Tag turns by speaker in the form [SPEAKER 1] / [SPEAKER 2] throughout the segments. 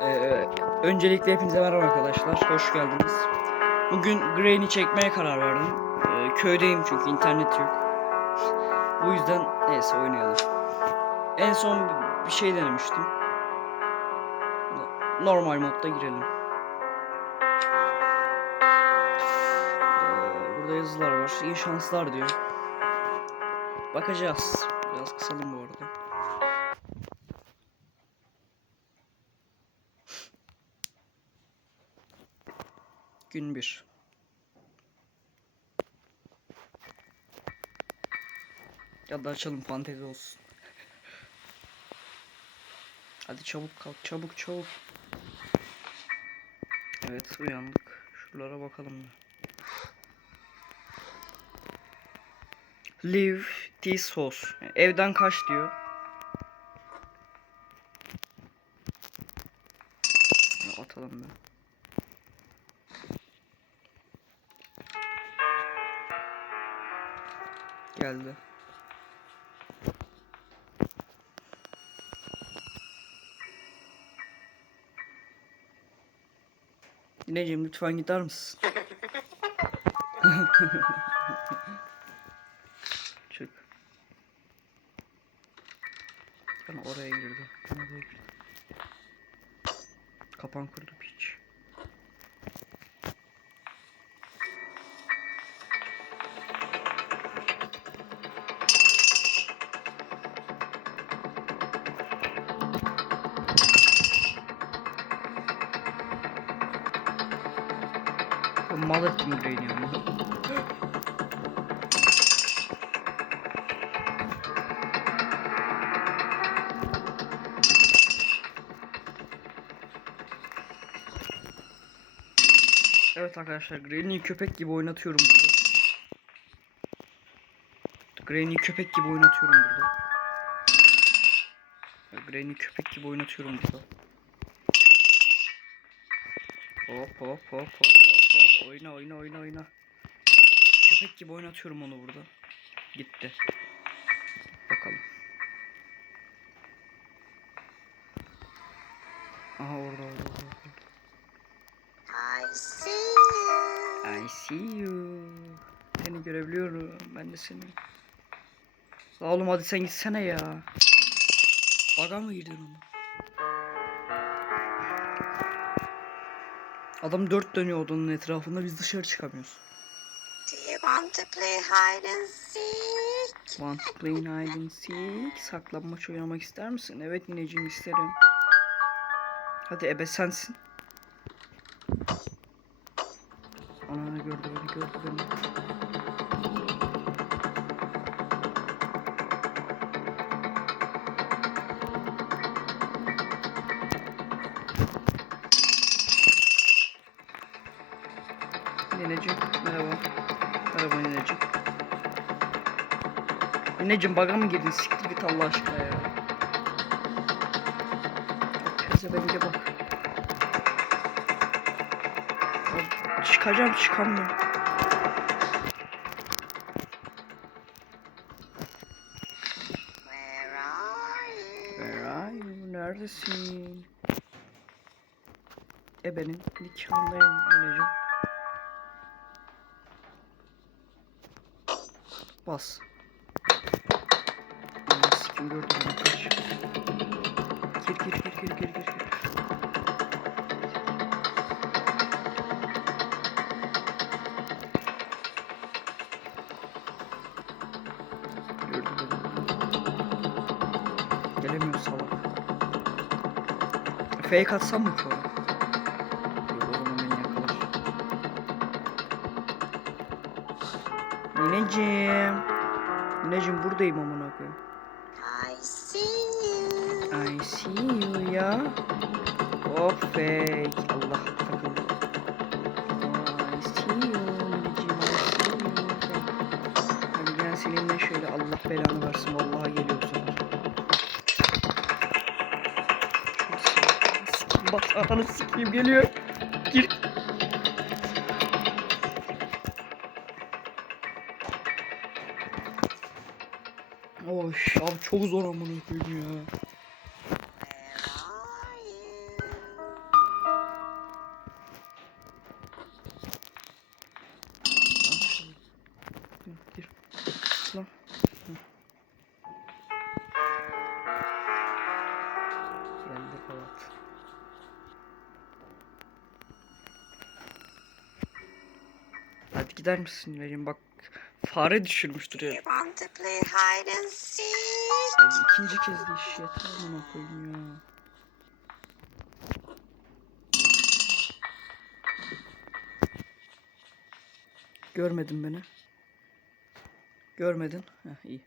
[SPEAKER 1] Ee, öncelikle hepinize merhaba arkadaşlar. Hoş geldiniz. Bugün Granny çekmeye karar verdim. Ee, köydeyim çünkü internet yok. Bu yüzden neyse oynayalım. En son bir şey denemiştim. Normal modda girelim. Ee, burada yazılar var. İyi şanslar diyor. Bakacağız. Biraz kısalım bu arada. Gün 1. Ya da açalım fantezi olsun. Hadi çabuk kalk çabuk çabuk. Evet uyandık. Şuralara bakalım. Leave this house. Yani evden kaç diyor. Atalım be. Geldi. Yineciğim lütfen gider misin? Çık. Ben oraya girdi. Oraya girdi. Kapan kurdu Mal ettim Grey'i yani. Evet arkadaşlar Granny'i köpek gibi oynatıyorum burada. Granny'i köpek gibi oynatıyorum burada. Granny'i köpek gibi oynatıyorum burada. Hop hop hop hop oyna oyna oyna oyna. Köpek gibi oynatıyorum onu burada. Gitti. Bakalım. Aha orada orada orada.
[SPEAKER 2] I see you.
[SPEAKER 1] I see you. Seni görebiliyorum. Ben de seni. La oğlum hadi sen gitsene ya. Baga mı girdin onu? Adam dört dönüyor odanın etrafında biz dışarı çıkamıyoruz.
[SPEAKER 2] Do you want to play hide and seek?
[SPEAKER 1] Want to play hide and seek? Saklanmaç oynamak ister misin? Evet nineciğim isterim. Hadi ebe sensin. Ana gördü beni gördü beni. Nineciğim baga mı girdin? Siktir git Allah aşkına ya. Pezevenge bak. Çıkacağım çıkamıyorum.
[SPEAKER 2] Where are you?
[SPEAKER 1] Neredesin? Ebenin nikahındayım Nineciğim. Bas. Sikim gördüm beni kaç. Gir gir gir gir gir gir. Gelemiyor salak. Fake atsam mı beni yakalar. Nineciğim. Nineciğim buradayım amına koyayım.
[SPEAKER 2] I see you.
[SPEAKER 1] I see you ya. Hop fake. Allah takıldı. I see you. I see you. Hadi gel seninle şöyle Allah belanı versin. Vallahi geliyor bu sefer. Çok sinirli. Sikeyim bak ananı sikeyim geliyor. Uş, abi çok zor amına koyayım ya.
[SPEAKER 2] Hadi
[SPEAKER 1] gider misin vereyim bak fare düşürmüştür ya.
[SPEAKER 2] Want to play hide and seek?
[SPEAKER 1] Abi ikinci kez de iş yeter amına koyayım ya. Görmedin beni. Görmedin. Heh, iyi.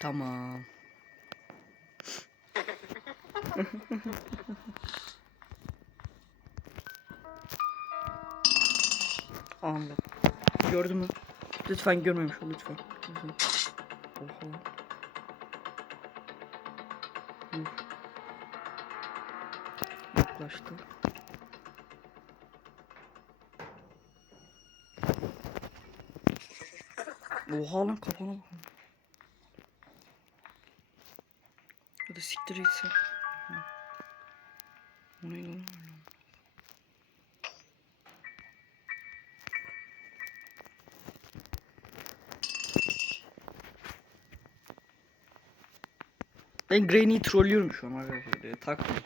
[SPEAKER 1] Tamam. Anladım. Gördün mü? Lütfen görmemiş ol lütfen. lütfen. Oha. Yaklaştı. Oha lan kafana bak. Ya da siktir gitse. Hı. O ne lan? Ben Granny'i trollüyorum şu an arkadaşlar. Ee, takmayın.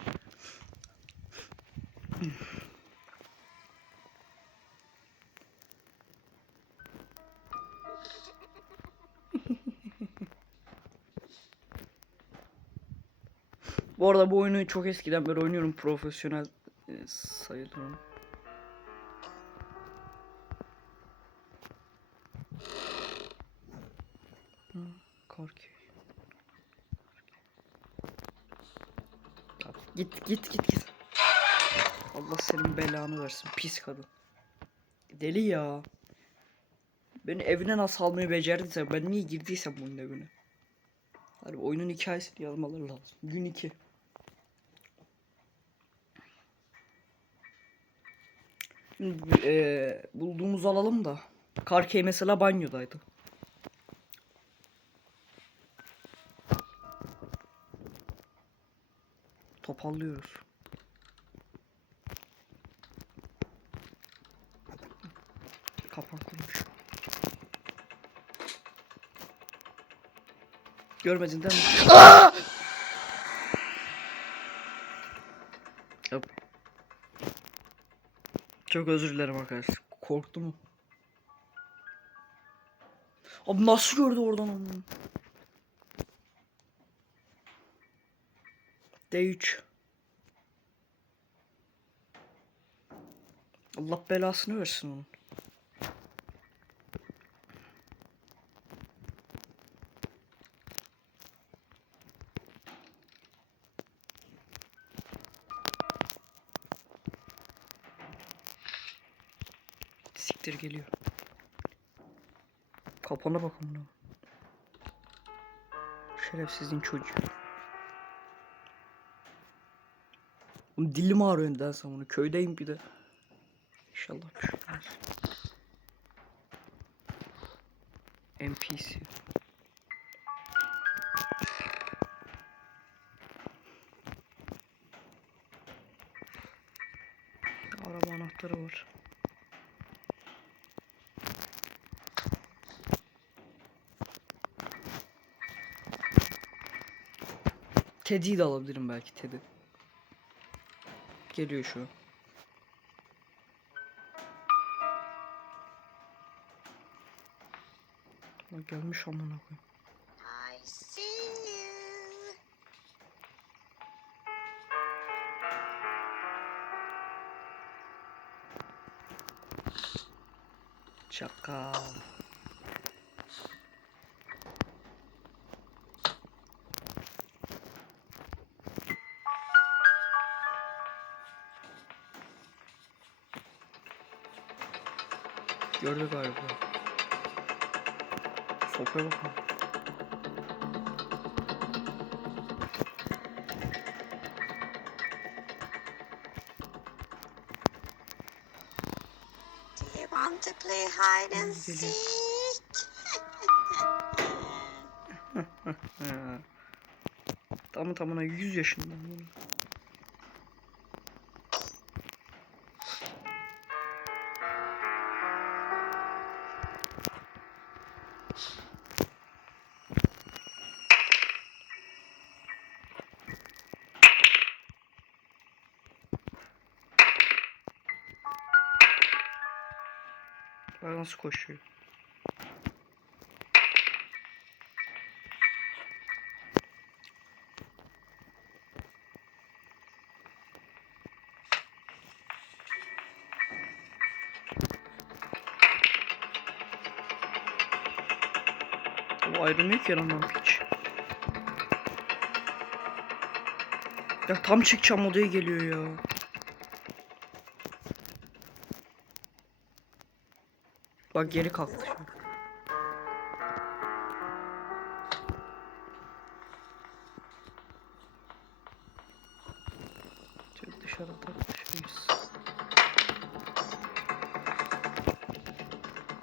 [SPEAKER 1] bu arada bu oyunu çok eskiden beri oynuyorum. Profesyonel e, sayılırım. Hı, Korkuyor. Ya Git git git git. Allah senin belanı versin pis kadın. Deli ya. Beni evine nasıl almayı becerdiyse ben niye girdiysem bunun evine. Harbi oyunun hikayesini yazmaları lazım. Gün 2. Şimdi eee bulduğumuzu alalım da. Karkey mesela banyodaydı. Topallıyoruz. Kapan kurmuş. Görmedin değil mi? Hop. Çok özür dilerim arkadaşlar. Korktu mu? Abi nasıl gördü oradan onu? D3. Allah belasını versin onun. Siktir geliyor. Kapana bakın buna. Şerefsizin çocuğu. Oğlum dilim ağrıyor önden sonra. Köydeyim bir de. İnşallah bir şey olmaz. NPC. Araba anahtarı var. Teddy'yi de alabilirim belki Teddy. Geliyor şu. Lan gelmiş amına koyayım. Çakal. Gördü galiba. Sopaya bakın.
[SPEAKER 2] Do you want to play hide and
[SPEAKER 1] Geliyor.
[SPEAKER 2] seek?
[SPEAKER 1] Ha. Tamı tamına 100 yaşında. Bak nasıl koşuyor. O ayrılmıyor ki yanımdan piç. Ya tam çıkacağım odaya geliyor ya. Bak geri kalktı an. Çok dışarı tartışıyoruz.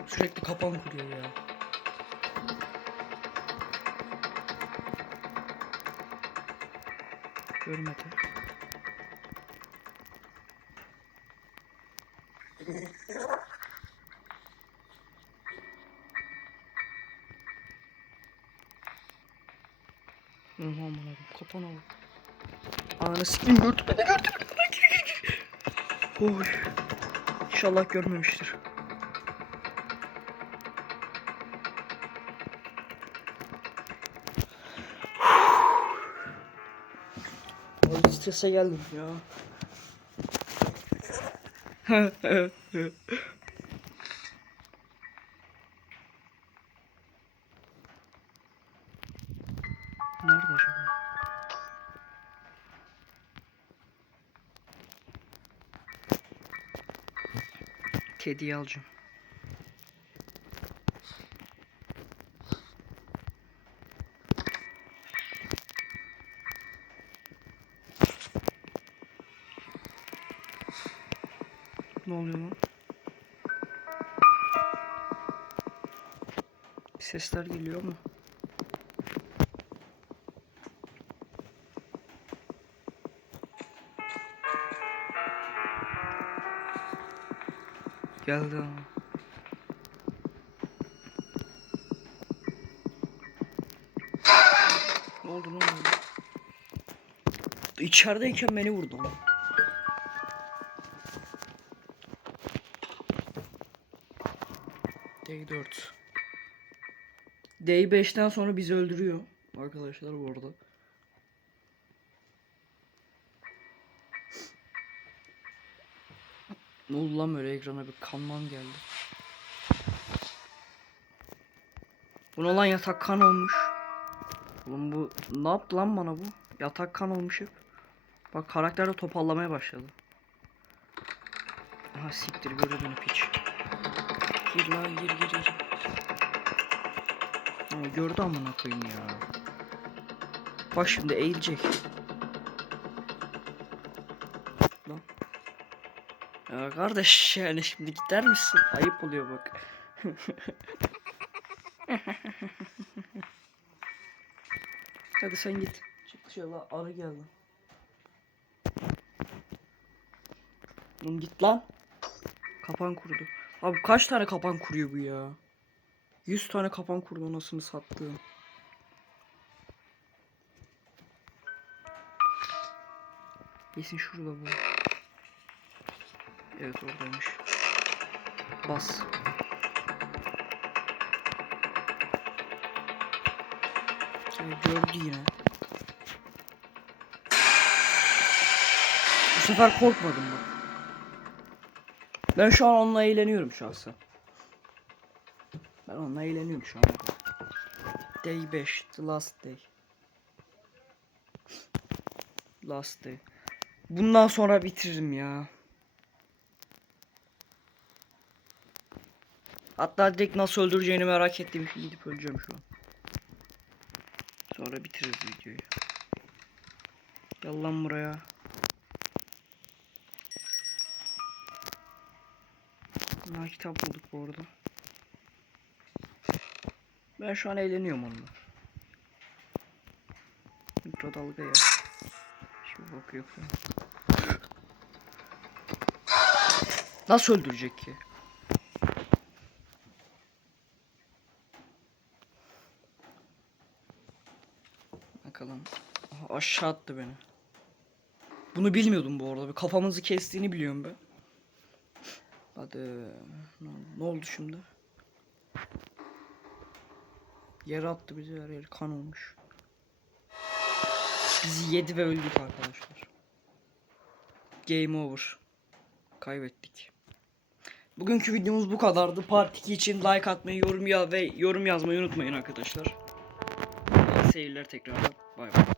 [SPEAKER 1] Sürekli kapan kuruyor ya. Görmedi. Aman aman kapan abi. Ananı sikeyim gördü beni gördü beni. Oy. İnşallah görmemiştir. Oy strese geldim ya. Kediyi alacağım. Ne oluyor lan? Sesler geliyor mu? Geldi ama. Ne oldu lan? İçerideyken beni vurdu lan. D4. D5'ten sonra bizi öldürüyor. Arkadaşlar bu arada. Ne oldu lan böyle ekrana bir kanman geldi. Buna lan yatak kan olmuş. Oğlum bu ne yaptı lan bana bu? Yatak kan olmuş hep. Bak karakter de topallamaya başladı. Aha siktir gördü beni piç. Gir lan gir gir gir. Ama gördü amına koyayım ya. Bak şimdi eğilecek. Ya kardeş yani şimdi gider misin? Ayıp oluyor bak. Hadi sen git. Çık dışarı lan arı geldi. Oğlum git lan. Kapan kurdu. Abi kaç tane kapan kuruyor bu ya? 100 tane kapan kurdu anasını sattığım. Kesin şurada bu. Evet oradaymış. Bas. Evet, gördü yine. Bu sefer korkmadım bak. Ben şu an onunla eğleniyorum şahsen. Ben onunla eğleniyorum şu an. Day 5, the last day. Last day. Bundan sonra bitiririm ya. Hatta direkt nasıl öldüreceğini merak ettiğim için gidip öleceğim şu an. Sonra bitiririz videoyu. Gel lan buraya. Ha kitap bulduk bu arada. Ben şu an eğleniyorum onunla. Mikrodalga ya. Şu bakıyor. Nasıl öldürecek ki? Bakalım. Aha, aşağı attı beni. Bunu bilmiyordum bu arada. Kafamızı kestiğini biliyorum ben. Hadi. Ne, ne oldu şimdi? Yere attı bizi her yer kan olmuş. Bizi yedi ve öldük arkadaşlar. Game over. Kaybettik. Bugünkü videomuz bu kadardı. Part 2 için like atmayı, yorum ya ve yorum yazmayı unutmayın arkadaşlar. İyi seyirler tekrardan. Bay bay.